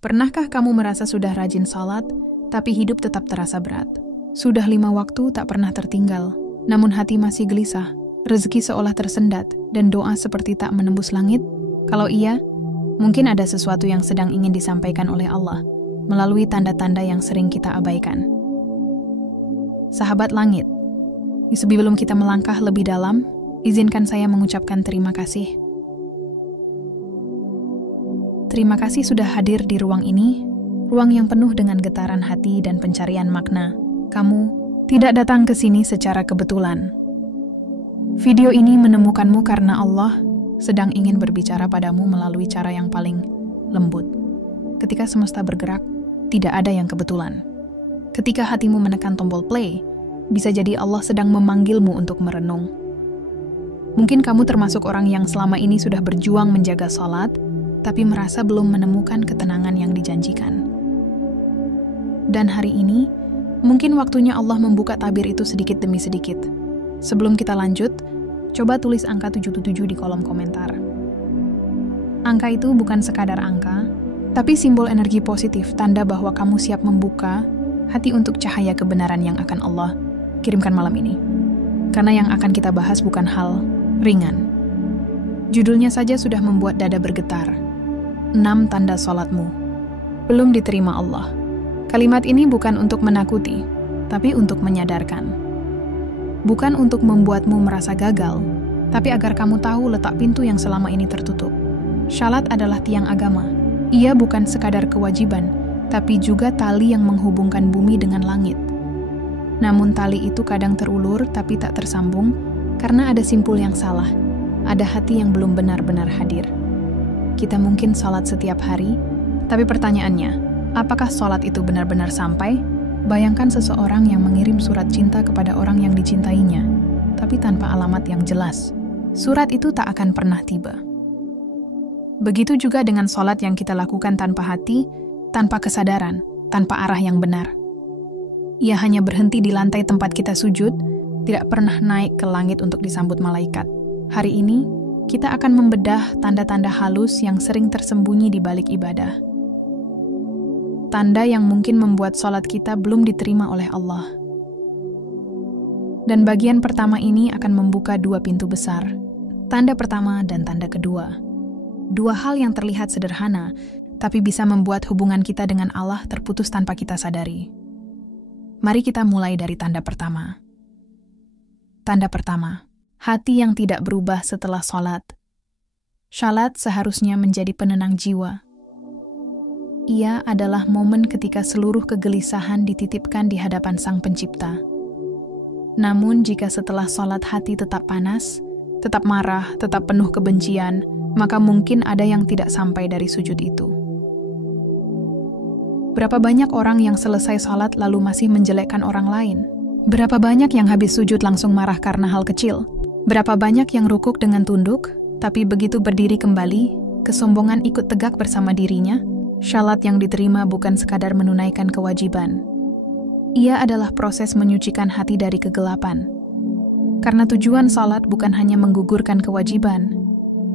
Pernahkah kamu merasa sudah rajin salat, tapi hidup tetap terasa berat? Sudah 5 waktu tak pernah tertinggal, namun hati masih gelisah, rezeki seolah tersendat, dan doa seperti tak menembus langit? Kalau iya, mungkin ada sesuatu yang sedang ingin disampaikan oleh Allah, melalui tanda-tanda yang sering kita abaikan. Sahabat langit, sebelum kita melangkah lebih dalam, izinkan saya mengucapkan terima kasih. Terima kasih sudah hadir di ruang ini, ruang yang penuh dengan getaran hati dan pencarian makna. Kamu tidak datang ke sini secara kebetulan. Video ini menemukanmu karena Allah sedang ingin berbicara padamu melalui cara yang paling lembut. Ketika semesta bergerak, tidak ada yang kebetulan. Ketika hatimu menekan tombol play, bisa jadi Allah sedang memanggilmu untuk merenung. Mungkin kamu termasuk orang yang selama ini sudah berjuang menjaga salat, tapi merasa belum menemukan ketenangan yang dijanjikan. Dan hari ini, mungkin waktunya Allah membuka tabir itu sedikit demi sedikit. Sebelum kita lanjut, coba tulis angka 77 di kolom komentar. Angka itu bukan sekadar angka, tapi simbol energi positif, tanda bahwa kamu siap membuka hati untuk cahaya kebenaran yang akan Allah kirimkan malam ini. Karena yang akan kita bahas bukan hal ringan. Judulnya saja sudah membuat dada bergetar. 6 tanda salatmu belum diterima Allah. Kalimat ini bukan untuk menakuti, tapi untuk menyadarkan. Bukan untuk membuatmu merasa gagal, tapi agar kamu tahu letak pintu yang selama ini tertutup. Salat adalah tiang agama. Ia bukan sekadar kewajiban, tapi juga tali yang menghubungkan bumi dengan langit. Namun tali itu kadang terulur tapi tak tersambung karena ada simpul yang salah. Ada hati yang belum benar-benar hadir. Kita mungkin salat setiap hari, tapi pertanyaannya, apakah salat itu benar-benar sampai? Bayangkan seseorang yang mengirim surat cinta kepada orang yang dicintainya, tapi tanpa alamat yang jelas. Surat itu tak akan pernah tiba. Begitu juga dengan salat yang kita lakukan tanpa hati, tanpa kesadaran, tanpa arah yang benar. Ia hanya berhenti di lantai tempat kita sujud, tidak pernah naik ke langit untuk disambut malaikat. Hari ini, kita akan membedah tanda-tanda halus yang sering tersembunyi di balik ibadah. Tanda yang mungkin membuat salat kita belum diterima oleh Allah. Dan bagian pertama ini akan membuka 2 pintu besar. Tanda pertama dan tanda kedua. 2 hal yang terlihat sederhana, tapi bisa membuat hubungan kita dengan Allah terputus tanpa kita sadari. Mari kita mulai dari tanda pertama. Tanda pertama. Hati yang tidak berubah setelah salat. Salat seharusnya menjadi penenang jiwa. Ia adalah momen ketika seluruh kegelisahan dititipkan di hadapan Sang Pencipta. Namun jika setelah salat hati tetap panas, tetap marah, tetap penuh kebencian, maka mungkin ada yang tidak sampai dari sujud itu. Berapa banyak orang yang selesai salat lalu masih menjelekkan orang lain? Berapa banyak yang habis sujud langsung marah karena hal kecil? Berapa banyak yang rukuk dengan tunduk, tapi begitu berdiri kembali, kesombongan ikut tegak bersama dirinya? Salat yang diterima bukan sekadar menunaikan kewajiban. Ia adalah proses menyucikan hati dari kegelapan. Karena tujuan salat bukan hanya menggugurkan kewajiban,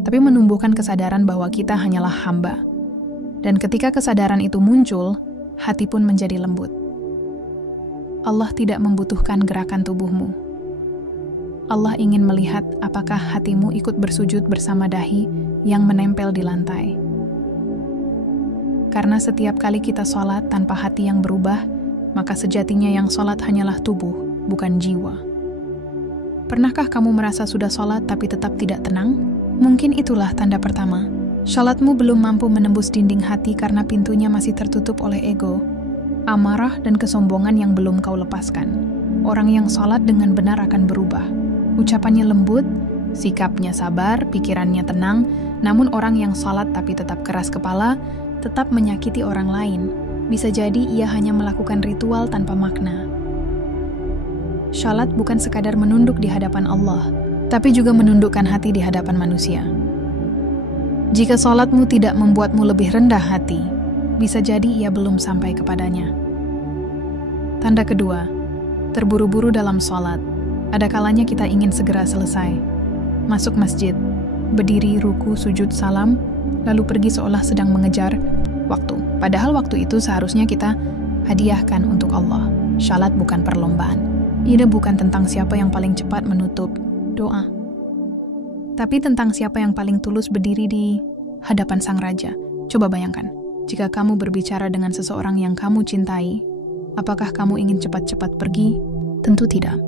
tapi menumbuhkan kesadaran bahwa kita hanyalah hamba. Dan ketika kesadaran itu muncul, hati pun menjadi lembut. Allah tidak membutuhkan gerakan tubuhmu. Allah ingin melihat apakah hatimu ikut bersujud bersama dahi yang menempel di lantai. Karena setiap kali kita salat tanpa hati yang berubah, maka sejatinya yang salat hanyalah tubuh, bukan jiwa. Pernahkah kamu merasa sudah salat tapi tetap tidak tenang? Mungkin itulah tanda pertama. Salatmu belum mampu menembus dinding hati karena pintunya masih tertutup oleh ego, amarah dan kesombongan yang belum kau lepaskan. Orang yang salat dengan benar akan berubah. Ucapannya lembut, sikapnya sabar, pikirannya tenang, namun orang yang salat tapi tetap keras kepala, tetap menyakiti orang lain. Bisa jadi ia hanya melakukan ritual tanpa makna. Salat bukan sekadar menunduk di hadapan Allah, tapi juga menundukkan hati di hadapan manusia. Jika salatmu tidak membuatmu lebih rendah hati, bisa jadi ia belum sampai kepadanya. Tanda kedua, terburu-buru dalam salat. Ada kalanya kita ingin segera selesai. Masuk masjid, berdiri, ruku, sujud, salam, lalu pergi seolah sedang mengejar waktu. Padahal waktu itu seharusnya kita hadiahkan untuk Allah. Salat bukan perlombaan. Ini bukan tentang siapa yang paling cepat menutup doa, tapi tentang siapa yang paling tulus berdiri di hadapan Sang Raja. Coba bayangkan, jika kamu berbicara dengan seseorang yang kamu cintai, apakah kamu ingin cepat-cepat pergi? Tentu tidak.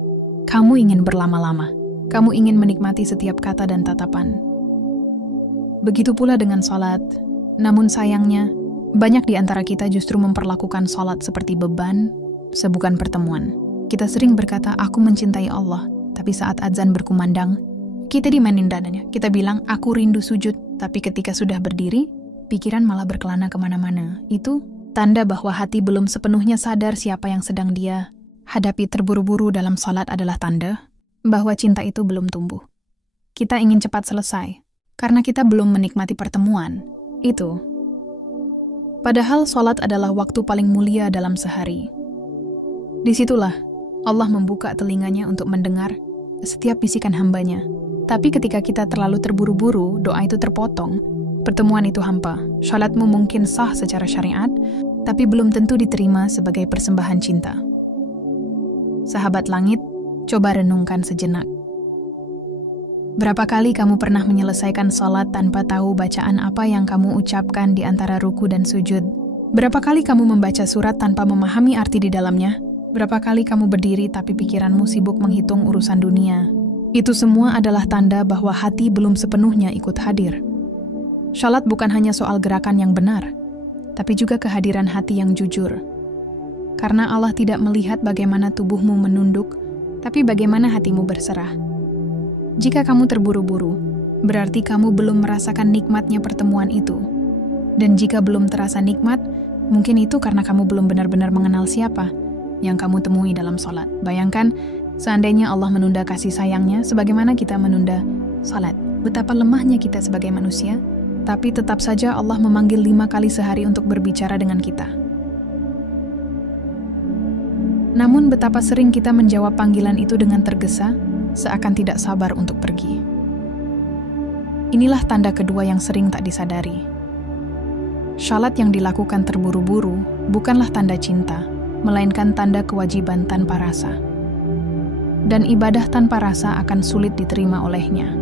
Kamu ingin berlama-lama. Kamu ingin menikmati setiap kata dan tatapan. Begitu pula dengan salat. Namun sayangnya, banyak di antara kita justru memperlakukan salat seperti beban, bukan pertemuan. Kita sering berkata, aku mencintai Allah, tapi saat azan berkumandang, kita dimainin dadanya. Kita bilang, aku rindu sujud, tapi ketika sudah berdiri, pikiran malah berkelana kemana-mana. Itu tanda bahwa hati belum sepenuhnya sadar siapa yang sedang dia hadapi. Terburu-buru dalam salat adalah tanda bahwa cinta itu belum tumbuh. Kita ingin cepat selesai, karena kita belum menikmati pertemuan itu. Padahal salat adalah waktu paling mulia dalam sehari. Disitulah Allah membuka telinganya untuk mendengar setiap bisikan hambanya. Tapi ketika kita terlalu terburu-buru, doa itu terpotong, pertemuan itu hampa. Salatmu mungkin sah secara syariat, tapi belum tentu diterima sebagai persembahan cinta. Sahabat langit, coba renungkan sejenak. Berapa kali kamu pernah menyelesaikan salat tanpa tahu bacaan apa yang kamu ucapkan di antara ruku dan sujud? Berapa kali kamu membaca surat tanpa memahami arti di dalamnya? Berapa kali kamu berdiri tapi pikiranmu sibuk menghitung urusan dunia? Itu semua adalah tanda bahwa hati belum sepenuhnya ikut hadir. Salat bukan hanya soal gerakan yang benar, tapi juga kehadiran hati yang jujur. Karena Allah tidak melihat bagaimana tubuhmu menunduk, tapi bagaimana hatimu berserah. Jika kamu terburu-buru, berarti kamu belum merasakan nikmatnya pertemuan itu. Dan jika belum terasa nikmat, mungkin itu karena kamu belum benar-benar mengenal siapa yang kamu temui dalam salat. Bayangkan, seandainya Allah menunda kasih sayangnya sebagaimana kita menunda salat. Betapa lemahnya kita sebagai manusia, tapi tetap saja Allah memanggil 5 kali sehari untuk berbicara dengan kita. Namun betapa sering kita menjawab panggilan itu dengan tergesa, seakan tidak sabar untuk pergi. Inilah tanda kedua yang sering tak disadari. Salat yang dilakukan terburu-buru bukanlah tanda cinta, melainkan tanda kewajiban tanpa rasa. Dan ibadah tanpa rasa akan sulit diterima olehnya.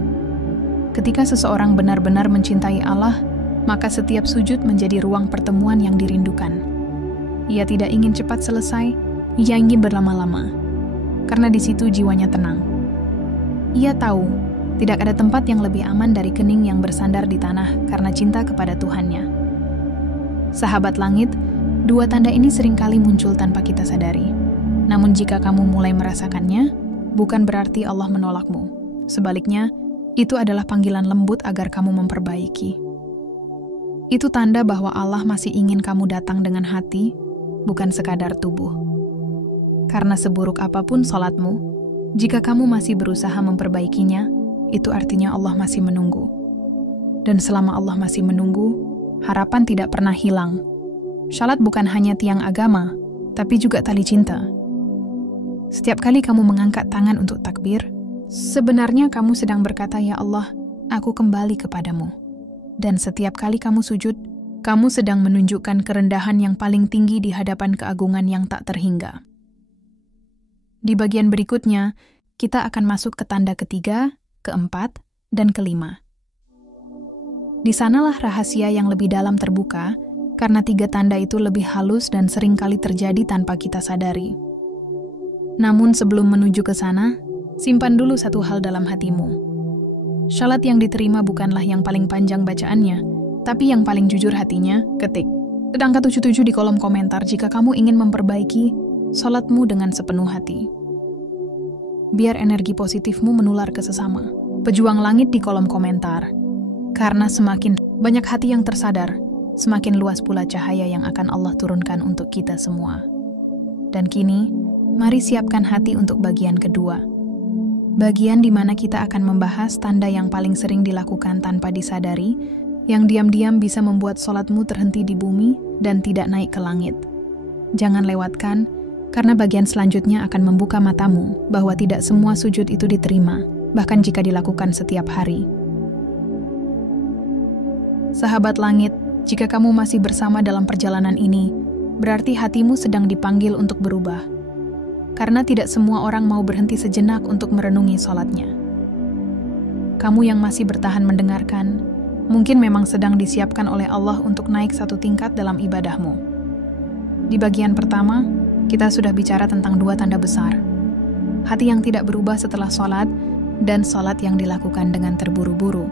Ketika seseorang benar-benar mencintai Allah, maka setiap sujud menjadi ruang pertemuan yang dirindukan. Ia tidak ingin cepat selesai, ia ingin berlama-lama, karena di situ jiwanya tenang. Ia tahu, tidak ada tempat yang lebih aman dari kening yang bersandar di tanah karena cinta kepada Tuhannya. Sahabat langit, 2 tanda ini seringkali muncul tanpa kita sadari. Namun jika kamu mulai merasakannya, bukan berarti Allah menolakmu. Sebaliknya, itu adalah panggilan lembut agar kamu memperbaiki. Itu tanda bahwa Allah masih ingin kamu datang dengan hati, bukan sekadar tubuh. Karena seburuk apapun salatmu, jika kamu masih berusaha memperbaikinya, itu artinya Allah masih menunggu. Dan selama Allah masih menunggu, harapan tidak pernah hilang. Salat bukan hanya tiang agama, tapi juga tali cinta. Setiap kali kamu mengangkat tangan untuk takbir, sebenarnya kamu sedang berkata, "Ya Allah, aku kembali kepadamu." Dan setiap kali kamu sujud, kamu sedang menunjukkan kerendahan yang paling tinggi di hadapan keagungan yang tak terhingga. Di bagian berikutnya, kita akan masuk ke tanda ketiga, keempat, dan kelima. Di sanalah rahasia yang lebih dalam terbuka, karena 3 tanda itu lebih halus dan seringkali terjadi tanpa kita sadari. Namun sebelum menuju ke sana, simpan dulu satu hal dalam hatimu. Salat yang diterima bukanlah yang paling panjang bacaannya, tapi yang paling jujur hatinya. Ketik angka 77 di kolom komentar jika kamu ingin memperbaiki salatmu dengan sepenuh hati. Biar energi positifmu menular ke sesama. Pejuang langit di kolom komentar. Karena semakin banyak hati yang tersadar, semakin luas pula cahaya yang akan Allah turunkan untuk kita semua. Dan kini, mari siapkan hati untuk bagian kedua. Bagian di mana kita akan membahas tanda yang paling sering dilakukan tanpa disadari, yang diam-diam bisa membuat salatmu terhenti di bumi dan tidak naik ke langit. Jangan lewatkan, karena bagian selanjutnya akan membuka matamu bahwa tidak semua sujud itu diterima, bahkan jika dilakukan setiap hari. Sahabat langit, Jika kamu masih bersama dalam perjalanan ini, berarti hatimu sedang dipanggil untuk berubah. Karena tidak semua orang mau berhenti sejenak untuk merenungi sholatnya. Kamu yang masih bertahan mendengarkan, mungkin memang sedang disiapkan oleh Allah untuk naik satu tingkat dalam ibadahmu. Di bagian pertama, kita sudah bicara tentang dua tanda besar. Hati yang tidak berubah setelah sholat, dan sholat yang dilakukan dengan terburu-buru.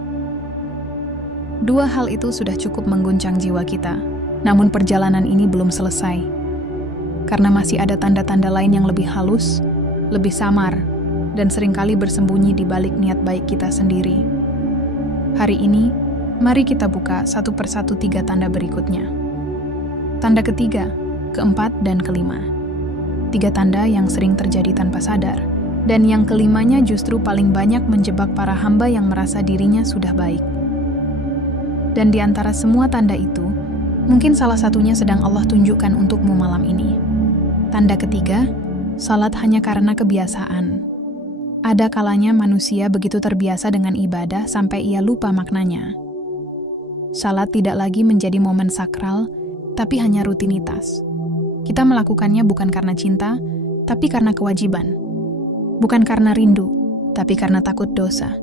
Dua hal itu sudah cukup mengguncang jiwa kita, namun perjalanan ini belum selesai. Karena masih ada tanda-tanda lain yang lebih halus, lebih samar, dan seringkali bersembunyi di balik niat baik kita sendiri. Hari ini, mari kita buka satu persatu 3 tanda berikutnya. Tanda ketiga, keempat, dan kelima. 3 tanda yang sering terjadi tanpa sadar, dan yang kelimanya justru paling banyak menjebak para hamba yang merasa dirinya sudah baik. Dan di antara semua tanda itu, mungkin salah satunya sedang Allah tunjukkan untukmu malam ini. Tanda ketiga, salat hanya karena kebiasaan. Ada kalanya manusia begitu terbiasa dengan ibadah sampai ia lupa maknanya. Salat tidak lagi menjadi momen sakral, tapi hanya rutinitas. Kita melakukannya bukan karena cinta, tapi karena kewajiban. Bukan karena rindu, tapi karena takut dosa.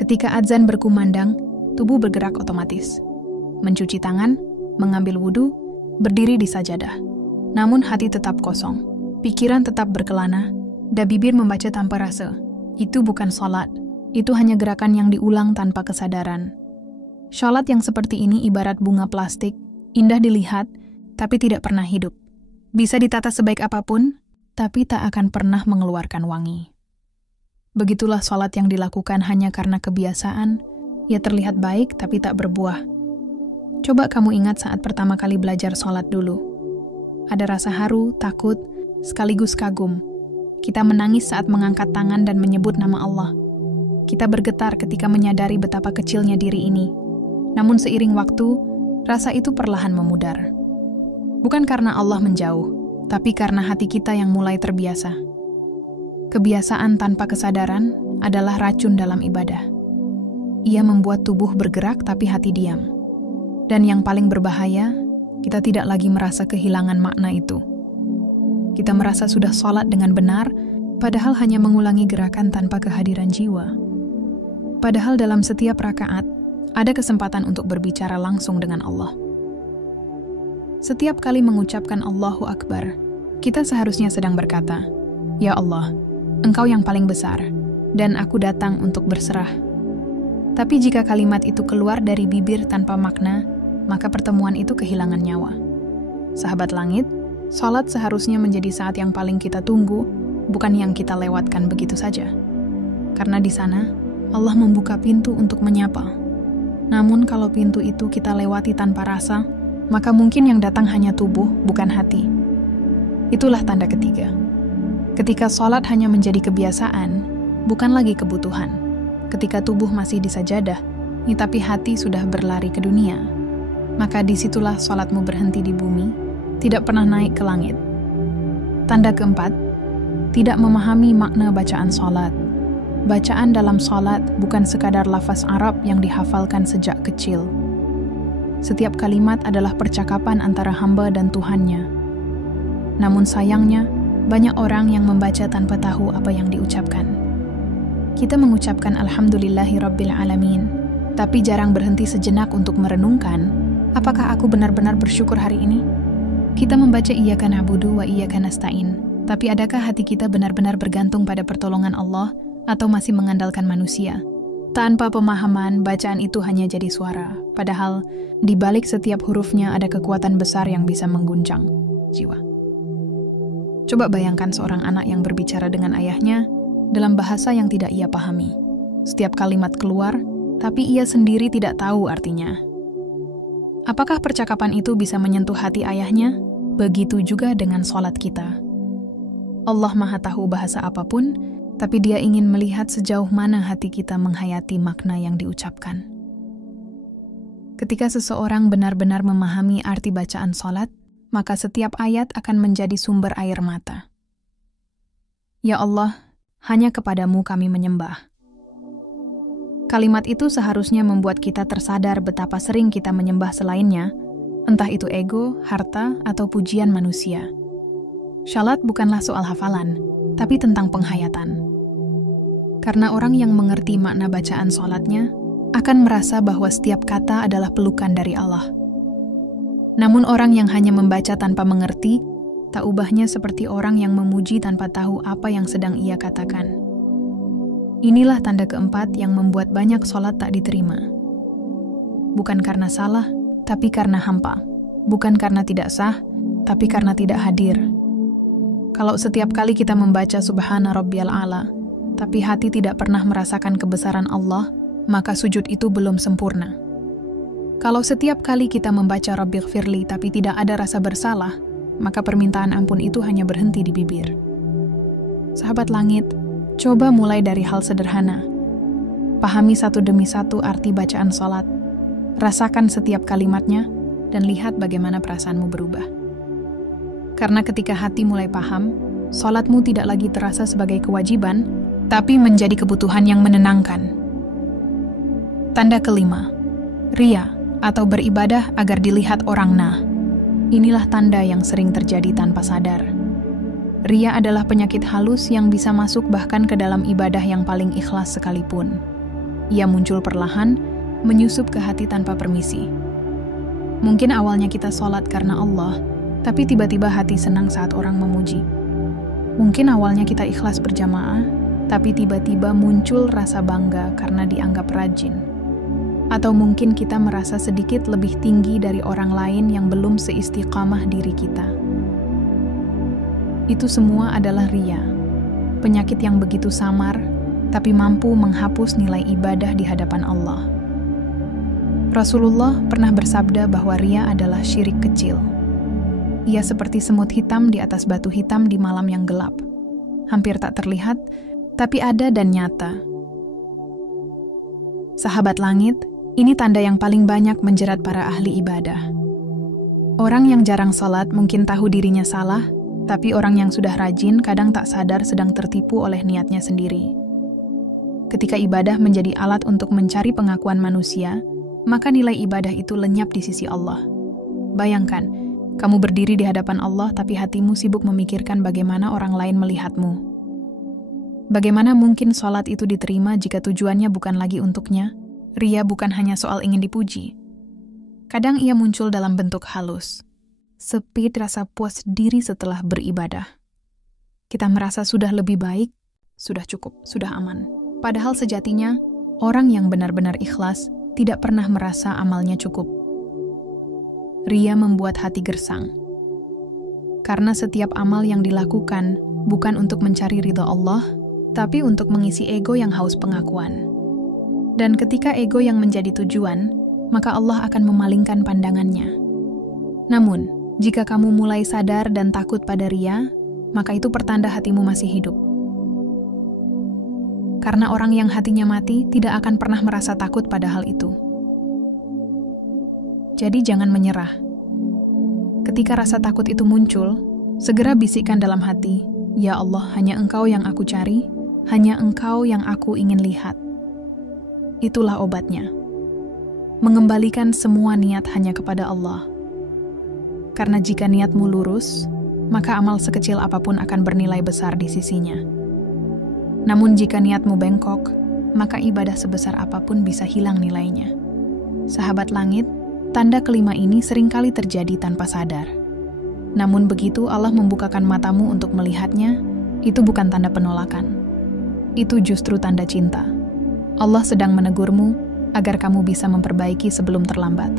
Ketika adzan berkumandang, tubuh bergerak otomatis. Mencuci tangan, mengambil wudhu, berdiri di sajadah. Namun hati tetap kosong, pikiran tetap berkelana, dan bibir membaca tanpa rasa. Itu bukan sholat, itu hanya gerakan yang diulang tanpa kesadaran. Sholat yang seperti ini ibarat bunga plastik, indah dilihat, tapi tidak pernah hidup. Bisa ditata sebaik apapun, tapi tak akan pernah mengeluarkan wangi. Begitulah sholat yang dilakukan hanya karena kebiasaan, ia terlihat baik tapi tak berbuah. Coba kamu ingat saat pertama kali belajar sholat dulu. Ada rasa haru, takut, sekaligus kagum. Kita menangis saat mengangkat tangan dan menyebut nama Allah. Kita bergetar ketika menyadari betapa kecilnya diri ini. Namun seiring waktu, rasa itu perlahan memudar. Bukan karena Allah menjauh, tapi karena hati kita yang mulai terbiasa. Kebiasaan tanpa kesadaran adalah racun dalam ibadah. Ia membuat tubuh bergerak tapi hati diam. Dan yang paling berbahaya, kita tidak lagi merasa kehilangan makna itu. Kita merasa sudah sholat dengan benar, padahal hanya mengulangi gerakan tanpa kehadiran jiwa. Padahal dalam setiap rakaat, ada kesempatan untuk berbicara langsung dengan Allah. Setiap kali mengucapkan Allahu Akbar, kita seharusnya sedang berkata, "Ya Allah, Engkau yang paling besar, dan aku datang untuk berserah." Tapi jika kalimat itu keluar dari bibir tanpa makna, maka pertemuan itu kehilangan nyawa. Sahabat langit, sholat seharusnya menjadi saat yang paling kita tunggu, bukan yang kita lewatkan begitu saja. Karena di sana, Allah membuka pintu untuk menyapa. Namun kalau pintu itu kita lewati tanpa rasa, maka mungkin yang datang hanya tubuh, bukan hati. Itulah tanda ketiga. Ketika sholat hanya menjadi kebiasaan, bukan lagi kebutuhan. Ketika tubuh masih di sajadah, tapi hati sudah berlari ke dunia, maka disitulah sholatmu berhenti di bumi, tidak pernah naik ke langit. Tanda keempat, tidak memahami makna bacaan sholat. Bacaan dalam sholat bukan sekadar lafaz Arab yang dihafalkan sejak kecil. Setiap kalimat adalah percakapan antara hamba dan Tuhannya. Namun sayangnya, banyak orang yang membaca tanpa tahu apa yang diucapkan. Kita mengucapkan Alhamdulillahi Rabbil Alamin, tapi jarang berhenti sejenak untuk merenungkan, apakah aku benar-benar bersyukur hari ini? Kita membaca Iyyaka na'budu wa iyyaka nasta'in, tapi adakah hati kita benar-benar bergantung pada pertolongan Allah atau masih mengandalkan manusia? Tanpa pemahaman, bacaan itu hanya jadi suara, padahal di balik setiap hurufnya ada kekuatan besar yang bisa mengguncang jiwa. Coba bayangkan seorang anak yang berbicara dengan ayahnya dalam bahasa yang tidak ia pahami. Setiap kalimat keluar, tapi ia sendiri tidak tahu artinya. Apakah percakapan itu bisa menyentuh hati ayahnya? Begitu juga dengan sholat kita. Allah Maha tahu bahasa apapun, tapi Dia ingin melihat sejauh mana hati kita menghayati makna yang diucapkan. Ketika seseorang benar-benar memahami arti bacaan sholat, maka setiap ayat akan menjadi sumber air mata. Ya Allah, hanya kepadamu kami menyembah. Kalimat itu seharusnya membuat kita tersadar betapa sering kita menyembah selainnya, entah itu ego, harta, atau pujian manusia. Shalat bukanlah soal hafalan, tapi tentang penghayatan. Karena orang yang mengerti makna bacaan sholatnya akan merasa bahwa setiap kata adalah pelukan dari Allah. Namun orang yang hanya membaca tanpa mengerti, tak ubahnya seperti orang yang memuji tanpa tahu apa yang sedang ia katakan. Inilah tanda keempat yang membuat banyak sholat tak diterima. Bukan karena salah, tapi karena hampa. Bukan karena tidak sah, tapi karena tidak hadir. Kalau setiap kali kita membaca Subhana Rabbiyal A'la, tapi hati tidak pernah merasakan kebesaran Allah, maka sujud itu belum sempurna. Kalau setiap kali kita membaca Rabbighfirli tapi tidak ada rasa bersalah, maka permintaan ampun itu hanya berhenti di bibir. Sahabat langit, coba mulai dari hal sederhana. Pahami satu demi satu arti bacaan sholat. Rasakan setiap kalimatnya, dan lihat bagaimana perasaanmu berubah. Karena ketika hati mulai paham, sholatmu tidak lagi terasa sebagai kewajiban, tapi menjadi kebutuhan yang menenangkan. Tanda kelima, riya atau beribadah agar dilihat orang. Inilah tanda yang sering terjadi tanpa sadar. Riya adalah penyakit halus yang bisa masuk bahkan ke dalam ibadah yang paling ikhlas sekalipun. Ia muncul perlahan, menyusup ke hati tanpa permisi. Mungkin awalnya kita sholat karena Allah, tapi tiba-tiba hati senang saat orang memuji. Mungkin awalnya kita ikhlas berjamaah, tapi tiba-tiba muncul rasa bangga karena dianggap rajin. Atau mungkin kita merasa sedikit lebih tinggi dari orang lain yang belum seistiqamah diri kita. Itu semua adalah riya, penyakit yang begitu samar, tapi mampu menghapus nilai ibadah di hadapan Allah. Rasulullah pernah bersabda bahwa riya adalah syirik kecil. Ia seperti semut hitam di atas batu hitam di malam yang gelap. Hampir tak terlihat, tapi ada dan nyata. Sahabat langit, ini tanda yang paling banyak menjerat para ahli ibadah. Orang yang jarang sholat mungkin tahu dirinya salah, tapi orang yang sudah rajin kadang tak sadar sedang tertipu oleh niatnya sendiri. Ketika ibadah menjadi alat untuk mencari pengakuan manusia, maka nilai ibadah itu lenyap di sisi Allah. Bayangkan, kamu berdiri di hadapan Allah tapi hatimu sibuk memikirkan bagaimana orang lain melihatmu. Bagaimana mungkin sholat itu diterima jika tujuannya bukan lagi untuknya? Riya bukan hanya soal ingin dipuji. Kadang ia muncul dalam bentuk halus. Sepi rasa puas diri setelah beribadah. Kita merasa sudah lebih baik, sudah cukup, sudah aman. Padahal sejatinya, orang yang benar-benar ikhlas tidak pernah merasa amalnya cukup. Riya membuat hati gersang. Karena setiap amal yang dilakukan bukan untuk mencari ridha Allah, tapi untuk mengisi ego yang haus pengakuan. Dan ketika ego yang menjadi tujuan, maka Allah akan memalingkan pandangannya. Namun, jika kamu mulai sadar dan takut pada riya, maka itu pertanda hatimu masih hidup. Karena orang yang hatinya mati tidak akan pernah merasa takut pada hal itu. Jadi jangan menyerah. Ketika rasa takut itu muncul, segera bisikkan dalam hati, "Ya Allah, hanya Engkau yang aku cari, hanya Engkau yang aku ingin lihat." Itulah obatnya. Mengembalikan semua niat hanya kepada Allah. Karena jika niatmu lurus, maka amal sekecil apapun akan bernilai besar di sisinya. Namun jika niatmu bengkok, maka ibadah sebesar apapun bisa hilang nilainya. Sahabat langit, tanda kelima ini seringkali terjadi tanpa sadar. Namun begitu Allah membukakan matamu untuk melihatnya, itu bukan tanda penolakan. Itu justru tanda cinta. Allah sedang menegurmu agar kamu bisa memperbaiki sebelum terlambat.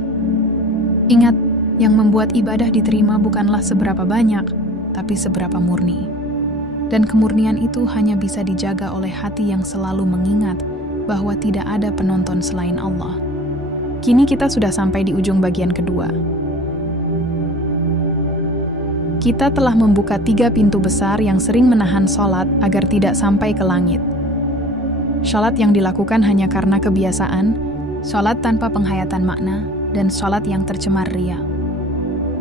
Ingat, yang membuat ibadah diterima bukanlah seberapa banyak, tapi seberapa murni. Dan kemurnian itu hanya bisa dijaga oleh hati yang selalu mengingat bahwa tidak ada penonton selain Allah. Kini kita sudah sampai di ujung bagian kedua. Kita telah membuka 3 pintu besar yang sering menahan sholat agar tidak sampai ke langit. Sholat yang dilakukan hanya karena kebiasaan, sholat tanpa penghayatan makna, dan sholat yang tercemar riya.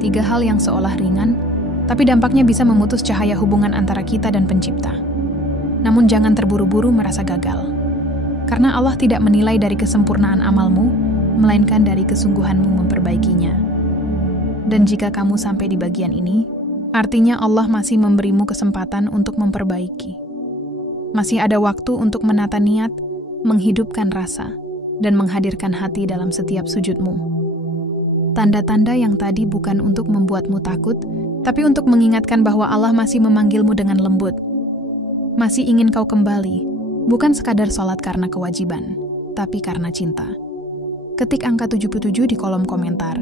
3 hal yang seolah ringan, tapi dampaknya bisa memutus cahaya hubungan antara kita dan Pencipta. Namun jangan terburu-buru merasa gagal. Karena Allah tidak menilai dari kesempurnaan amalmu, melainkan dari kesungguhanmu memperbaikinya. Dan jika kamu sampai di bagian ini, artinya Allah masih memberimu kesempatan untuk memperbaiki. Masih ada waktu untuk menata niat, menghidupkan rasa, dan menghadirkan hati dalam setiap sujudmu. Tanda-tanda yang tadi bukan untuk membuatmu takut, tapi untuk mengingatkan bahwa Allah masih memanggilmu dengan lembut. Masih ingin kau kembali, bukan sekadar sholat karena kewajiban, tapi karena cinta. Ketik angka 77 di kolom komentar,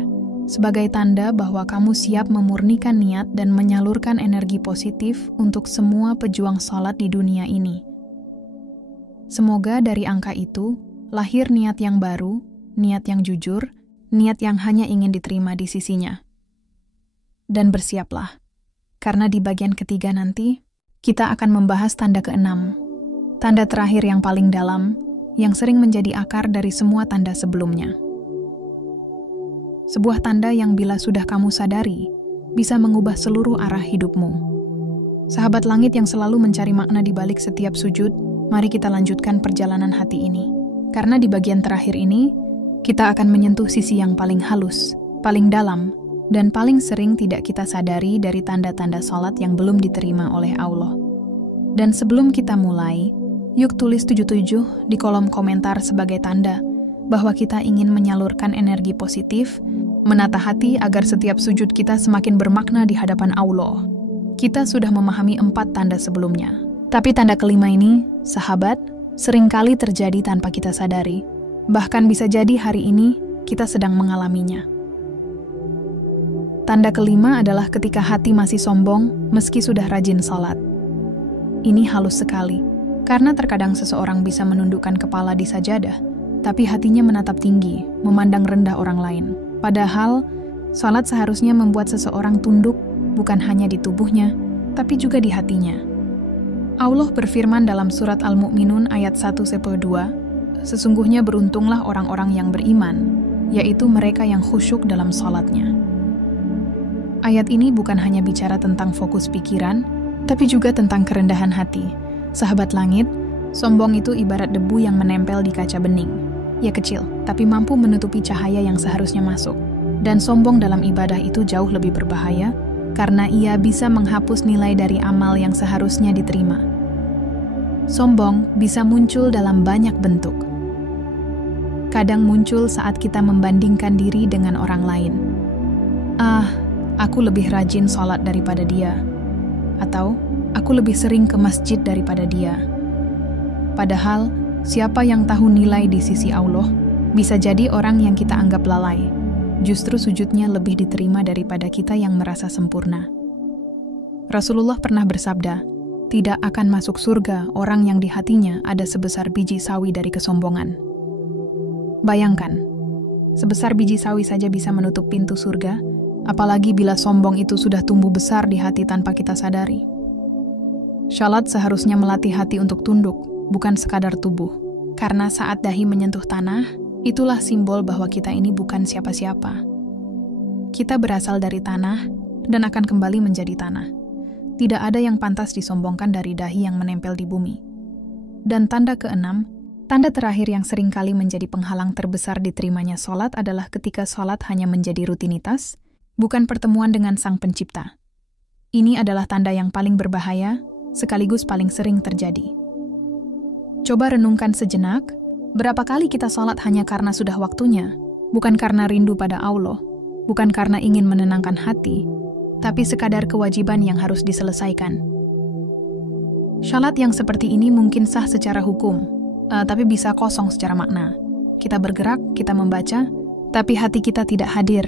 sebagai tanda bahwa kamu siap memurnikan niat dan menyalurkan energi positif untuk semua pejuang sholat di dunia ini. Semoga dari angka itu, lahir niat yang baru, niat yang jujur, niat yang hanya ingin diterima di sisinya. Dan bersiaplah, karena di bagian ketiga nanti, kita akan membahas tanda keenam, tanda terakhir yang paling dalam, yang sering menjadi akar dari semua tanda sebelumnya. Sebuah tanda yang bila sudah kamu sadari, bisa mengubah seluruh arah hidupmu. Sahabat langit yang selalu mencari makna di balik setiap sujud, mari kita lanjutkan perjalanan hati ini. Karena di bagian terakhir ini, kita akan menyentuh sisi yang paling halus, paling dalam, dan paling sering tidak kita sadari dari tanda-tanda sholat yang belum diterima oleh Allah. Dan sebelum kita mulai, yuk tulis 77 di kolom komentar sebagai tanda bahwa kita ingin menyalurkan energi positif, menata hati agar setiap sujud kita semakin bermakna di hadapan Allah. Kita sudah memahami 4 tanda sebelumnya. Tapi tanda kelima ini, sahabat, seringkali terjadi tanpa kita sadari. Bahkan bisa jadi hari ini kita sedang mengalaminya. Tanda kelima adalah ketika hati masih sombong meski sudah rajin sholat. Ini halus sekali. Karena terkadang seseorang bisa menundukkan kepala di sajadah, tapi hatinya menatap tinggi, memandang rendah orang lain. Padahal, salat seharusnya membuat seseorang tunduk bukan hanya di tubuhnya, tapi juga di hatinya. Allah berfirman dalam surat Al-Mu'minun ayat 1-2, sesungguhnya beruntunglah orang-orang yang beriman, yaitu mereka yang khusyuk dalam salatnya. Ayat ini bukan hanya bicara tentang fokus pikiran, tapi juga tentang kerendahan hati. Sahabat langit, sombong itu ibarat debu yang menempel di kaca bening. Ia kecil, tapi mampu menutupi cahaya yang seharusnya masuk. Dan sombong dalam ibadah itu jauh lebih berbahaya, karena ia bisa menghapus nilai dari amal yang seharusnya diterima. Sombong bisa muncul dalam banyak bentuk. Kadang muncul saat kita membandingkan diri dengan orang lain. Aku lebih rajin sholat daripada dia. Atau, aku lebih sering ke masjid daripada dia. Padahal, siapa yang tahu nilai di sisi Allah, bisa jadi orang yang kita anggap lalai. Justru sujudnya lebih diterima daripada kita yang merasa sempurna. Rasulullah pernah bersabda, tidak akan masuk surga orang yang di hatinya ada sebesar biji sawi dari kesombongan. Bayangkan, sebesar biji sawi saja bisa menutup pintu surga, apalagi bila sombong itu sudah tumbuh besar di hati tanpa kita sadari. Salat seharusnya melatih hati untuk tunduk, bukan sekadar tubuh. Karena saat dahi menyentuh tanah, itulah simbol bahwa kita ini bukan siapa-siapa. Kita berasal dari tanah dan akan kembali menjadi tanah. Tidak ada yang pantas disombongkan dari dahi yang menempel di bumi. Dan tanda keenam, tanda terakhir yang seringkali menjadi penghalang terbesar diterimanya salat adalah ketika salat hanya menjadi rutinitas, bukan pertemuan dengan Sang Pencipta. Ini adalah tanda yang paling berbahaya, sekaligus paling sering terjadi. Coba renungkan sejenak, berapa kali kita sholat hanya karena sudah waktunya, bukan karena rindu pada Allah, bukan karena ingin menenangkan hati, tapi sekadar kewajiban yang harus diselesaikan. Salat yang seperti ini mungkin sah secara hukum, tapi bisa kosong secara makna. Kita bergerak, kita membaca, tapi hati kita tidak hadir.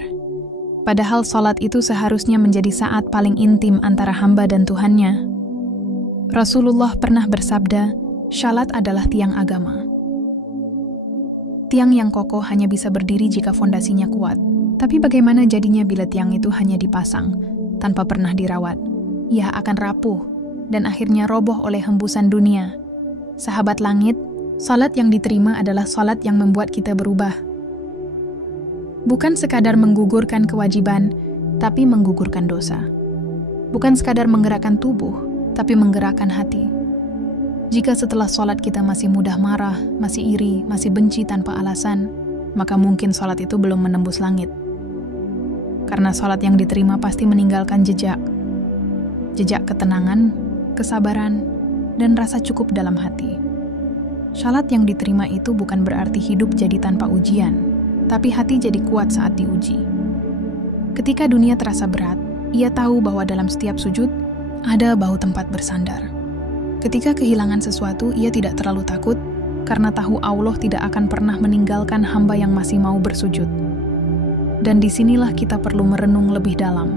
Padahal salat itu seharusnya menjadi saat paling intim antara hamba dan Tuhannya. Rasulullah pernah bersabda, salat adalah tiang agama. Tiang yang kokoh hanya bisa berdiri jika fondasinya kuat. Tapi bagaimana jadinya bila tiang itu hanya dipasang, tanpa pernah dirawat? Ia akan rapuh, dan akhirnya roboh oleh hembusan dunia. Sahabat langit, salat yang diterima adalah salat yang membuat kita berubah. Bukan sekadar menggugurkan kewajiban, tapi menggugurkan dosa. Bukan sekadar menggerakkan tubuh, tapi menggerakkan hati. Jika setelah sholat kita masih mudah marah, masih iri, masih benci tanpa alasan, maka mungkin sholat itu belum menembus langit. karena sholat yang diterima pasti meninggalkan jejak. Jejak ketenangan, kesabaran, dan rasa cukup dalam hati. Syarat yang diterima itu bukan berarti hidup jadi tanpa ujian, tapi hati jadi kuat saat diuji. Ketika dunia terasa berat, ia tahu bahwa dalam setiap sujud ada bau tempat bersandar. Ketika kehilangan sesuatu, ia tidak terlalu takut karena tahu Allah tidak akan pernah meninggalkan hamba yang masih mau bersujud. Dan disinilah kita perlu merenung lebih dalam.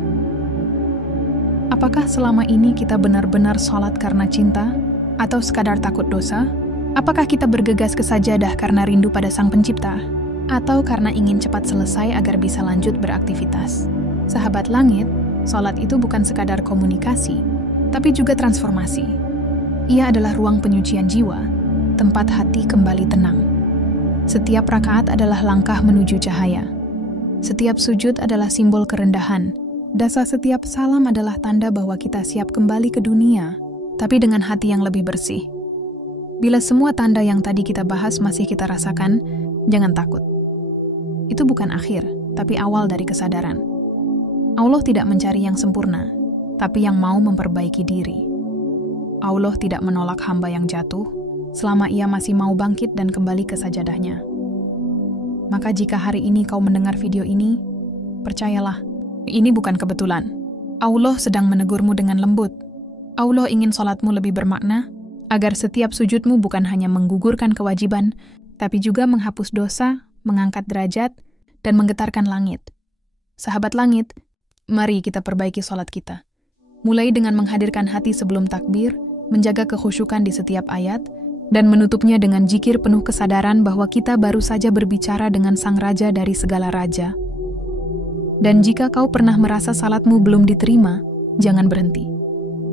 Apakah selama ini kita benar-benar sholat karena cinta atau sekadar takut dosa? Apakah kita bergegas ke sajadah karena rindu pada Sang Pencipta? Atau karena ingin cepat selesai agar bisa lanjut beraktivitas? Sahabat langit, sholat itu bukan sekadar komunikasi, tapi juga transformasi. Ia adalah ruang penyucian jiwa, tempat hati kembali tenang. Setiap rakaat adalah langkah menuju cahaya. Setiap sujud adalah simbol kerendahan. Dasar setiap salam adalah tanda bahwa kita siap kembali ke dunia, tapi dengan hati yang lebih bersih. Bila semua tanda yang tadi kita bahas masih kita rasakan, jangan takut. Itu bukan akhir, tapi awal dari kesadaran. Allah tidak mencari yang sempurna, tapi yang mau memperbaiki diri. Allah tidak menolak hamba yang jatuh, selama ia masih mau bangkit dan kembali ke sajadahnya. Maka jika hari ini kau mendengar video ini, percayalah, ini bukan kebetulan. Allah sedang menegurmu dengan lembut. Allah ingin sholatmu lebih bermakna, agar setiap sujudmu bukan hanya menggugurkan kewajiban, tapi juga menghapus dosa, mengangkat derajat, dan menggetarkan langit. Sahabat langit, mari kita perbaiki sholat kita. Mulai dengan menghadirkan hati sebelum takbir, menjaga kekhusyukan di setiap ayat, dan menutupnya dengan zikir penuh kesadaran bahwa kita baru saja berbicara dengan Sang Raja dari segala raja. Dan jika kau pernah merasa salatmu belum diterima, jangan berhenti.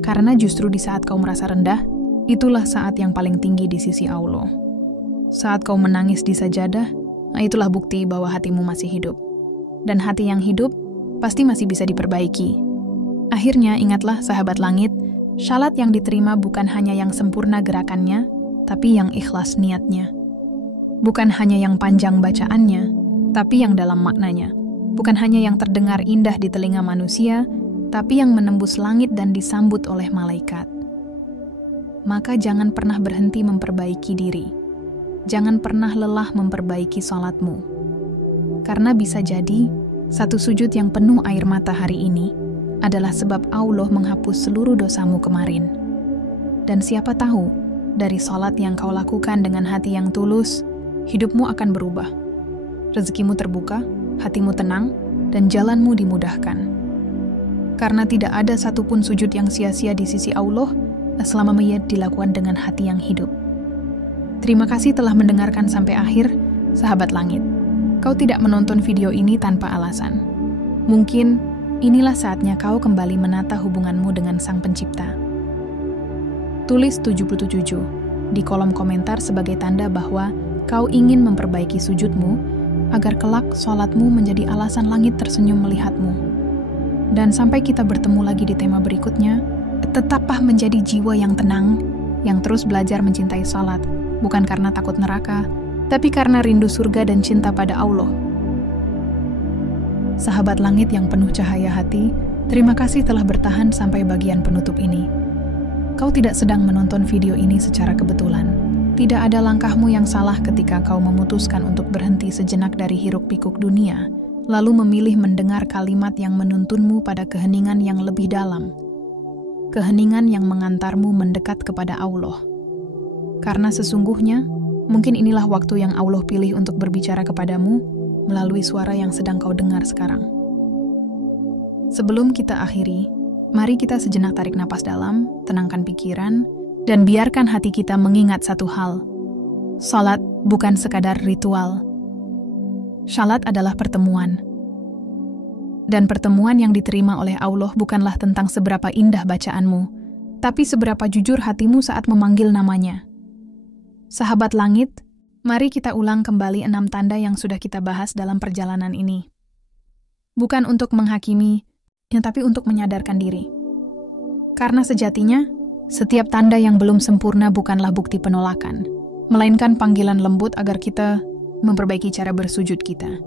Karena justru di saat kau merasa rendah, itulah saat yang paling tinggi di sisi Allah. Saat kau menangis di sajadah, itulah bukti bahwa hatimu masih hidup. Dan hati yang hidup pasti masih bisa diperbaiki. Akhirnya ingatlah sahabat langit, syalat yang diterima bukan hanya yang sempurna gerakannya, tapi yang ikhlas niatnya. Bukan hanya yang panjang bacaannya, tapi yang dalam maknanya. Bukan hanya yang terdengar indah di telinga manusia, tapi yang menembus langit dan disambut oleh malaikat. Maka jangan pernah berhenti memperbaiki diri. Jangan pernah lelah memperbaiki sholatmu. Karena bisa jadi, satu sujud yang penuh air mata hari ini adalah sebab Allah menghapus seluruh dosamu kemarin. Dan siapa tahu, dari sholat yang kau lakukan dengan hati yang tulus, hidupmu akan berubah. Rezekimu terbuka, hatimu tenang, dan jalanmu dimudahkan. Karena tidak ada satupun sujud yang sia-sia di sisi Allah, selama ia dilakukan dengan hati yang hidup. Terima kasih telah mendengarkan sampai akhir, sahabat langit. Kau tidak menonton video ini tanpa alasan. Mungkin inilah saatnya kau kembali menata hubunganmu dengan Sang Pencipta. Tulis 77 di kolom komentar sebagai tanda bahwa kau ingin memperbaiki sujudmu, agar kelak sholatmu menjadi alasan langit tersenyum melihatmu. Dan sampai kita bertemu lagi di tema berikutnya, tetaplah menjadi jiwa yang tenang, yang terus belajar mencintai salat, bukan karena takut neraka, tapi karena rindu surga dan cinta pada Allah. Sahabat langit yang penuh cahaya hati, terima kasih telah bertahan sampai bagian penutup ini. Kau tidak sedang menonton video ini secara kebetulan. Tidak ada langkahmu yang salah ketika kau memutuskan untuk berhenti sejenak dari hiruk-pikuk dunia, lalu memilih mendengar kalimat yang menuntunmu pada keheningan yang lebih dalam. Keheningan yang mengantarmu mendekat kepada Allah. Karena sesungguhnya, mungkin inilah waktu yang Allah pilih untuk berbicara kepadamu melalui suara yang sedang kau dengar sekarang. Sebelum kita akhiri, mari kita sejenak tarik napas dalam, tenangkan pikiran, dan biarkan hati kita mengingat satu hal. Salat bukan sekadar ritual. Salat adalah pertemuan. Dan pertemuan yang diterima oleh Allah bukanlah tentang seberapa indah bacaanmu, tapi seberapa jujur hatimu saat memanggil namanya. Sahabat langit, mari kita ulang kembali 6 tanda yang sudah kita bahas dalam perjalanan ini. Bukan untuk menghakimi, tapi untuk menyadarkan diri. Karena sejatinya, setiap tanda yang belum sempurna bukanlah bukti penolakan, melainkan panggilan lembut agar kita memperbaiki cara bersujud kita.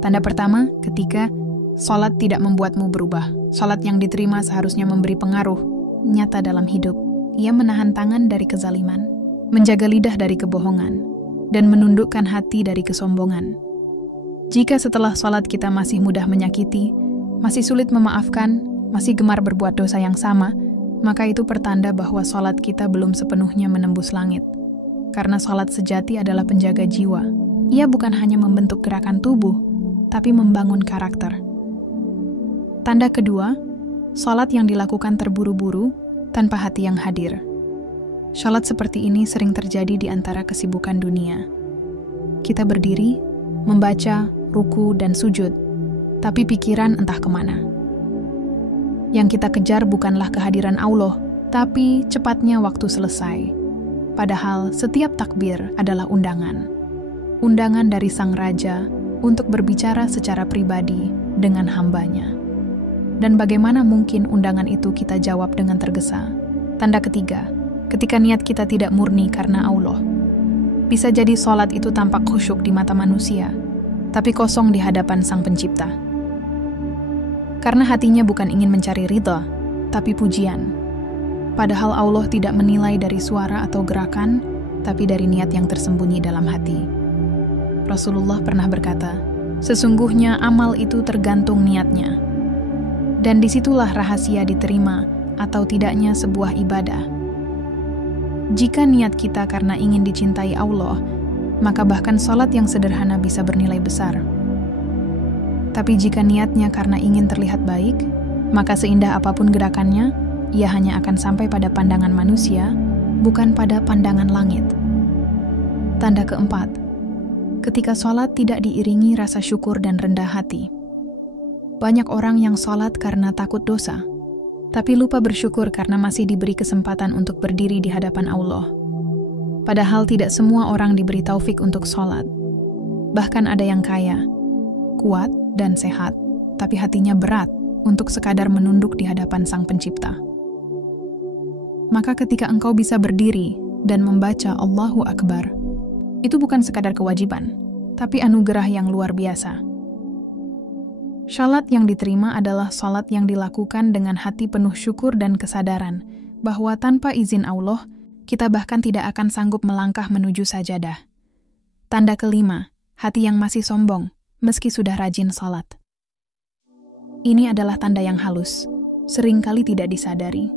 Tanda pertama, ketika Salat tidak membuatmu berubah. Salat yang diterima seharusnya memberi pengaruh nyata dalam hidup. Ia menahan tangan dari kezaliman, menjaga lidah dari kebohongan, dan menundukkan hati dari kesombongan. Jika setelah salat kita masih mudah menyakiti, masih sulit memaafkan, masih gemar berbuat dosa yang sama, maka itu pertanda bahwa salat kita belum sepenuhnya menembus langit. Karena salat sejati adalah penjaga jiwa. Ia bukan hanya membentuk gerakan tubuh, tapi membangun karakter. Tanda kedua, salat yang dilakukan terburu-buru tanpa hati yang hadir. Salat seperti ini sering terjadi di antara kesibukan dunia. Kita berdiri, membaca, ruku, dan sujud, tapi pikiran entah kemana. Yang kita kejar bukanlah kehadiran Allah, tapi cepatnya waktu selesai. Padahal setiap takbir adalah undangan. Undangan dari Sang Raja untuk berbicara secara pribadi dengan hambanya. Dan bagaimana mungkin undangan itu kita jawab dengan tergesa? Tanda ketiga, ketika niat kita tidak murni karena Allah. Bisa jadi salat itu tampak khusyuk di mata manusia, tapi kosong di hadapan Sang Pencipta. Karena hatinya bukan ingin mencari ridha, tapi pujian. Padahal Allah tidak menilai dari suara atau gerakan, tapi dari niat yang tersembunyi dalam hati. Rasulullah pernah berkata, sesungguhnya amal itu tergantung niatnya. Dan disitulah rahasia diterima atau tidaknya sebuah ibadah. Jika niat kita karena ingin dicintai Allah, maka bahkan salat yang sederhana bisa bernilai besar. Tapi jika niatnya karena ingin terlihat baik, maka seindah apapun gerakannya, ia hanya akan sampai pada pandangan manusia, bukan pada pandangan langit. Tanda keempat, ketika salat tidak diiringi rasa syukur dan rendah hati. Banyak orang yang salat karena takut dosa, tapi lupa bersyukur karena masih diberi kesempatan untuk berdiri di hadapan Allah. Padahal tidak semua orang diberi taufik untuk salat. Bahkan ada yang kaya, kuat, dan sehat, tapi hatinya berat untuk sekadar menunduk di hadapan Sang Pencipta. Maka ketika engkau bisa berdiri dan membaca Allahu Akbar, itu bukan sekadar kewajiban, tapi anugerah yang luar biasa. Salat yang diterima adalah salat yang dilakukan dengan hati penuh syukur dan kesadaran bahwa tanpa izin Allah, kita bahkan tidak akan sanggup melangkah menuju sajadah. Tanda kelima, hati yang masih sombong, meski sudah rajin salat. Ini adalah tanda yang halus, seringkali tidak disadari.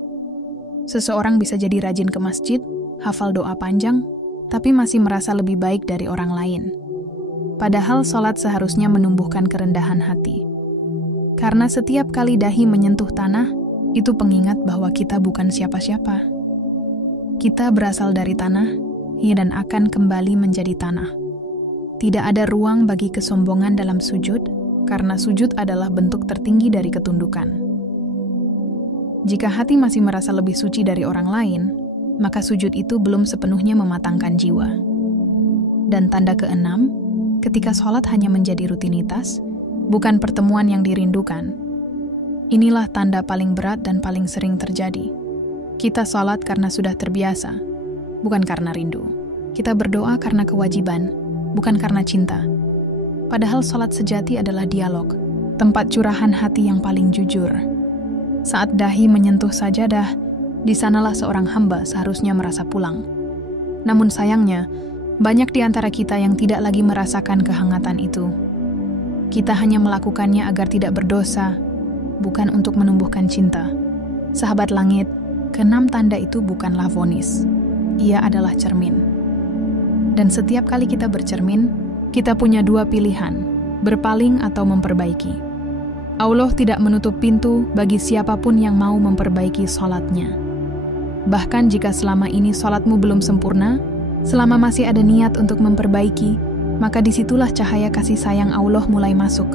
Seseorang bisa jadi rajin ke masjid, hafal doa panjang, tapi masih merasa lebih baik dari orang lain. Padahal salat seharusnya menumbuhkan kerendahan hati. Karena setiap kali dahi menyentuh tanah, itu pengingat bahwa kita bukan siapa-siapa. Kita berasal dari tanah, dan akan kembali menjadi tanah. Tidak ada ruang bagi kesombongan dalam sujud, karena sujud adalah bentuk tertinggi dari ketundukan. Jika hati masih merasa lebih suci dari orang lain, maka sujud itu belum sepenuhnya mematangkan jiwa. Dan tanda keenam, ketika salat hanya menjadi rutinitas, bukan pertemuan yang dirindukan. Inilah tanda paling berat dan paling sering terjadi. Kita salat karena sudah terbiasa, bukan karena rindu. Kita berdoa karena kewajiban, bukan karena cinta. Padahal salat sejati adalah dialog, tempat curahan hati yang paling jujur. Saat dahi menyentuh sajadah, di sanalah seorang hamba seharusnya merasa pulang. Namun sayangnya, banyak di antara kita yang tidak lagi merasakan kehangatan itu. Kita hanya melakukannya agar tidak berdosa, bukan untuk menumbuhkan cinta. Sahabat langit, keenam tanda itu bukanlah vonis. Ia adalah cermin. Dan setiap kali kita bercermin, kita punya dua pilihan, berpaling atau memperbaiki. Allah tidak menutup pintu bagi siapapun yang mau memperbaiki salatnya. Bahkan jika selama ini salatmu belum sempurna, selama masih ada niat untuk memperbaiki, maka disitulah cahaya kasih sayang Allah mulai masuk.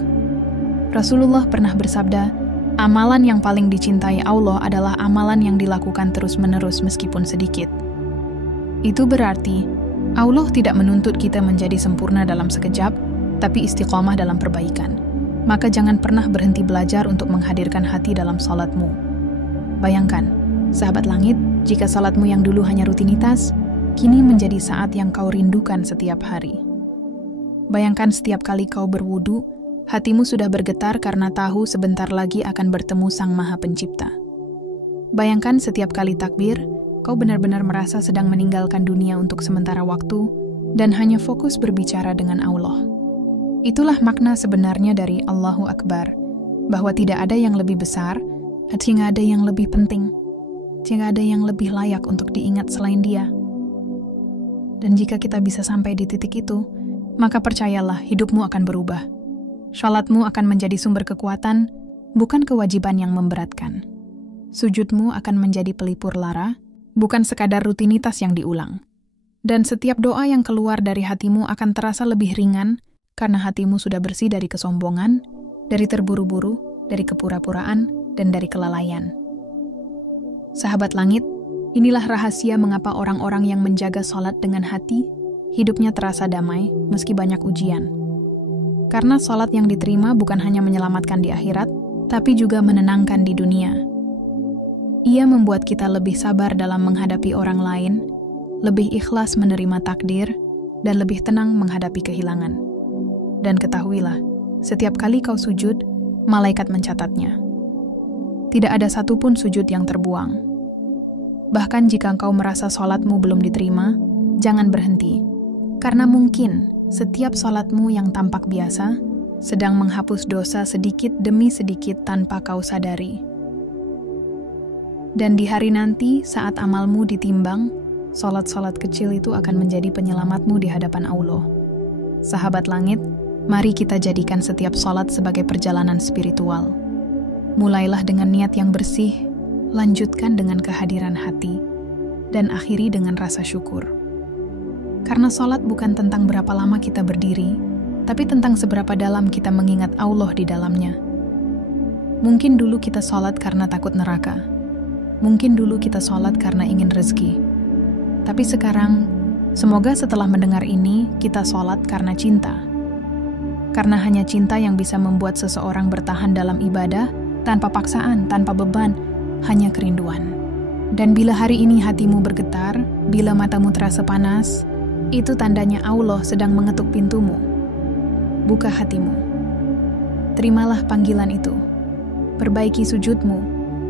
Rasulullah pernah bersabda, amalan yang paling dicintai Allah adalah amalan yang dilakukan terus-menerus meskipun sedikit. Itu berarti, Allah tidak menuntut kita menjadi sempurna dalam sekejap, tapi istiqomah dalam perbaikan. Maka jangan pernah berhenti belajar untuk menghadirkan hati dalam salatmu. Bayangkan, sahabat langit, jika salatmu yang dulu hanya rutinitas, kini menjadi saat yang kau rindukan setiap hari. Bayangkan setiap kali kau berwudu, Hatimu sudah bergetar karena tahu sebentar lagi akan bertemu Sang Maha Pencipta. Bayangkan setiap kali takbir, kau benar-benar merasa sedang meninggalkan dunia untuk sementara waktu dan hanya fokus berbicara dengan Allah. Itulah makna sebenarnya dari Allahu Akbar, bahwa tidak ada yang lebih besar, tidak ada yang lebih penting, tidak ada yang lebih layak untuk diingat selain Dia. Dan jika kita bisa sampai di titik itu, maka percayalah hidupmu akan berubah. Salatmu akan menjadi sumber kekuatan, bukan kewajiban yang memberatkan. Sujudmu akan menjadi pelipur lara, bukan sekadar rutinitas yang diulang. Dan setiap doa yang keluar dari hatimu akan terasa lebih ringan, karena hatimu sudah bersih dari kesombongan, dari terburu-buru, dari kepura-puraan, dan dari kelalaian. Sahabat langit, inilah rahasia mengapa orang-orang yang menjaga salat dengan hati, hidupnya terasa damai meski banyak ujian. Karena salat yang diterima bukan hanya menyelamatkan di akhirat, tapi juga menenangkan di dunia. Ia membuat kita lebih sabar dalam menghadapi orang lain, lebih ikhlas menerima takdir, dan lebih tenang menghadapi kehilangan. Dan ketahuilah, setiap kali kau sujud, malaikat mencatatnya. Tidak ada satupun sujud yang terbuang. Bahkan jika engkau merasa salatmu belum diterima, jangan berhenti. Karena mungkin setiap salatmu yang tampak biasa sedang menghapus dosa sedikit demi sedikit tanpa kau sadari. Dan di hari nanti, saat amalmu ditimbang, salat-salat kecil itu akan menjadi penyelamatmu di hadapan Allah. Sahabat langit, mari kita jadikan setiap salat sebagai perjalanan spiritual. Mulailah dengan niat yang bersih, lanjutkan dengan kehadiran hati, dan akhiri dengan rasa syukur. Karena salat bukan tentang berapa lama kita berdiri, tapi tentang seberapa dalam kita mengingat Allah di dalamnya. Mungkin dulu kita salat karena takut neraka. Mungkin dulu kita salat karena ingin rezeki. Tapi sekarang, semoga setelah mendengar ini, kita salat karena cinta. Karena hanya cinta yang bisa membuat seseorang bertahan dalam ibadah, tanpa paksaan, tanpa beban, hanya kerinduan. Dan bila hari ini hatimu bergetar, bila matamu terasa panas, itu tandanya Allah sedang mengetuk pintumu. Buka hatimu. Terimalah panggilan itu. Perbaiki sujudmu,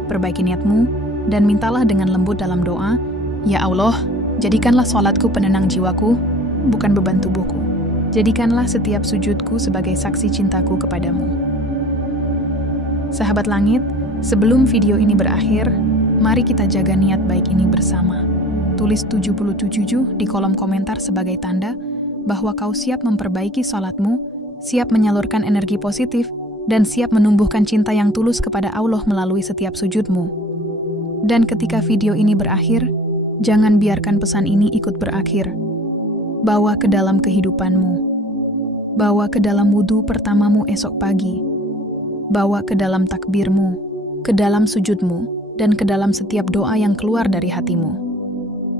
perbaiki niatmu, dan mintalah dengan lembut dalam doa, "Ya Allah, jadikanlah salatku penenang jiwaku, bukan beban tubuhku. Jadikanlah setiap sujudku sebagai saksi cintaku kepadamu." Sahabat langit, sebelum video ini berakhir, mari kita jaga niat baik ini bersama. Tulis 77 di kolom komentar sebagai tanda bahwa kau siap memperbaiki salatmu, siap menyalurkan energi positif, dan siap menumbuhkan cinta yang tulus kepada Allah melalui setiap sujudmu. Dan ketika video ini berakhir, jangan biarkan pesan ini ikut berakhir. Bawa ke dalam kehidupanmu. Bawa ke dalam wudhu pertamamu esok pagi. Bawa ke dalam takbirmu, ke dalam sujudmu, dan ke dalam setiap doa yang keluar dari hatimu.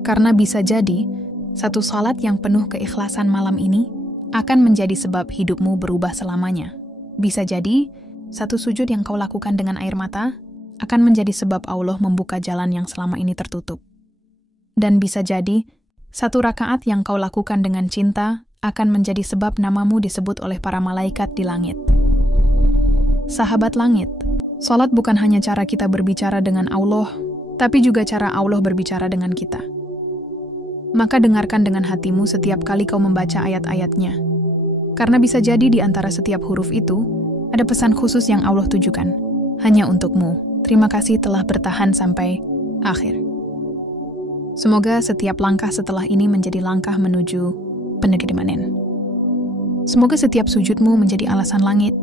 Karena bisa jadi, satu salat yang penuh keikhlasan malam ini akan menjadi sebab hidupmu berubah selamanya. Bisa jadi, satu sujud yang kau lakukan dengan air mata akan menjadi sebab Allah membuka jalan yang selama ini tertutup. Dan bisa jadi, satu rakaat yang kau lakukan dengan cinta akan menjadi sebab namamu disebut oleh para malaikat di langit. Sahabat langit, salat bukan hanya cara kita berbicara dengan Allah, tapi juga cara Allah berbicara dengan kita. Maka dengarkan dengan hatimu setiap kali kau membaca ayat-ayatnya. Karena bisa jadi di antara setiap huruf itu, ada pesan khusus yang Allah tujukan. Hanya untukmu. Terima kasih telah bertahan sampai akhir. Semoga setiap langkah setelah ini menjadi langkah menuju penerimaan. Semoga setiap sujudmu menjadi alasan langit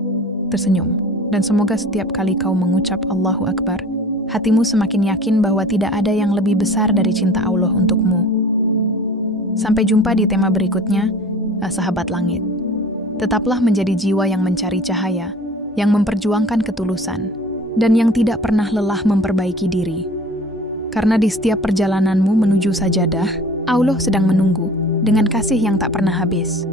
tersenyum. Dan semoga setiap kali kau mengucap Allahu Akbar, hatimu semakin yakin bahwa tidak ada yang lebih besar dari cinta Allah untukmu. Sampai jumpa di tema berikutnya, sahabat langit. Tetaplah menjadi jiwa yang mencari cahaya, yang memperjuangkan ketulusan, dan yang tidak pernah lelah memperbaiki diri. Karena di setiap perjalananmu menuju sajadah, Allah sedang menunggu dengan kasih yang tak pernah habis.